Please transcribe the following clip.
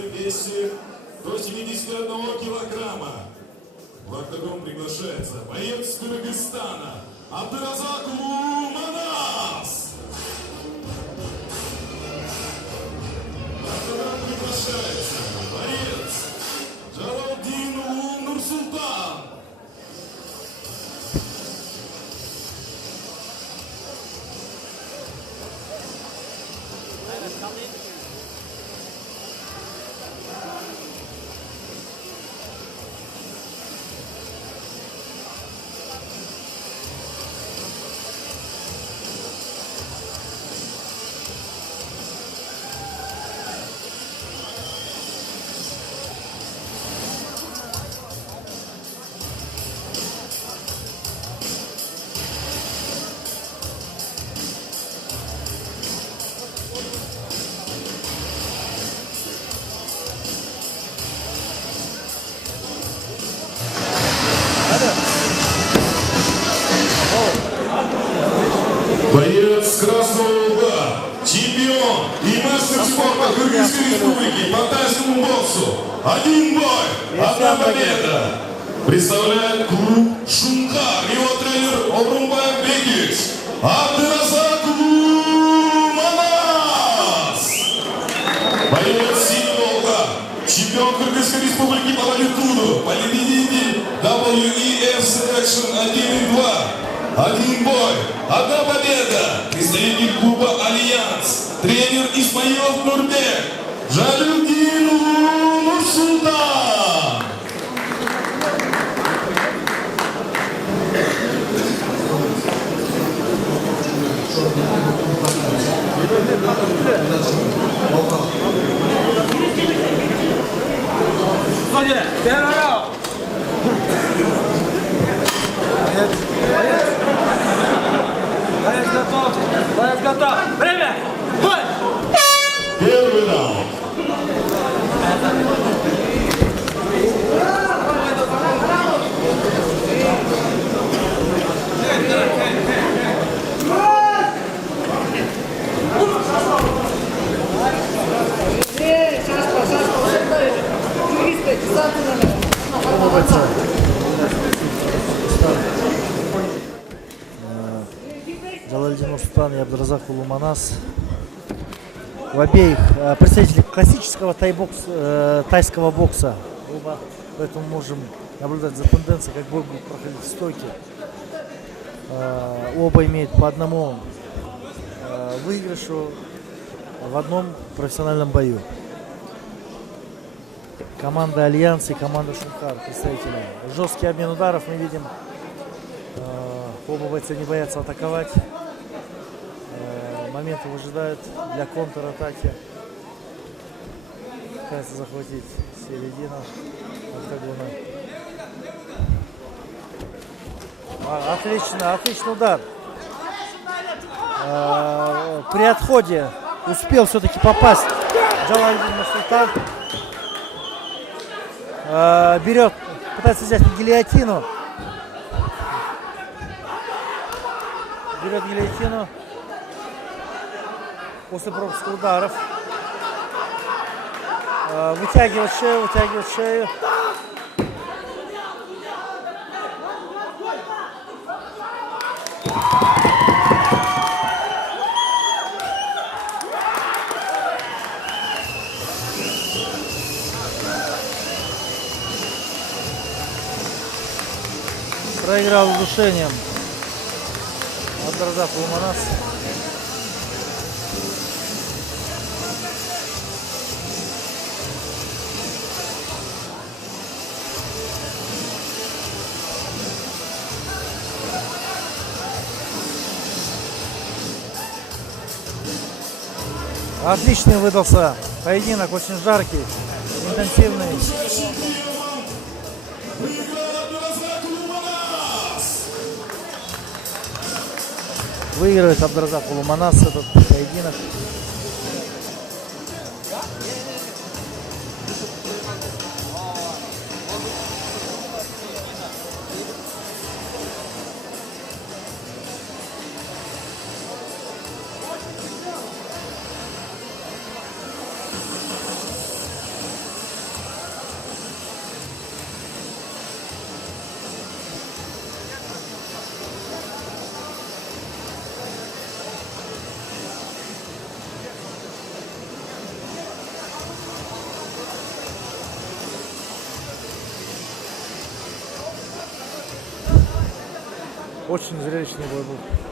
в весе до 71 килограмма. В октагон приглашается боец Кыргызстана Абдыразак Манас. В октагон приглашается боец Джалалдин Нурсултан. Боец красного угла, чемпион и мастер спорта Кыргызской республики по тайскому боксу. Один бой, одна победа. Представляет клуб Шунхар, его тренер Орунбай Бекич, Абдыразак Манас. Боец синего угла, чемпион Кыргызской республики по валютуду, победитель WEF Selection 1 и 2. Один бой, одна победа. Представитель клуба Альянс, тренер Исмаилов Нурбек, Джалалдин Нурсултан. Боец готов! Боец готов! Время! Бой! Первый раунд. Джалалдин Нурсултан и Абдыразак Манас. В обеих представителей классического тайского бокса. Поэтому можем наблюдать за тенденцией, как бой будет проходить в стойке. Оба имеют по одному выигрышу в одном профессиональном бою. Команда Альянс и команда Шунхар, представители. Жесткий обмен ударов мы видим. Оба бойца не боятся атаковать. Моменты выжидают для контратаки. Пытается захватить середину октагона. Отличный удар. При отходе успел все-таки попасть Джалалдин Нурсултан. Берет, пытается взять гильотину. Берет гильотину после пропуска ударов. Вытягивает шею. Проиграл удушением Абдыразак Манас. Отличный выдался поединок, очень жаркий, интенсивный. Выигрывает Абдыразак Манас этот поединок. Очень зрелищный бой был.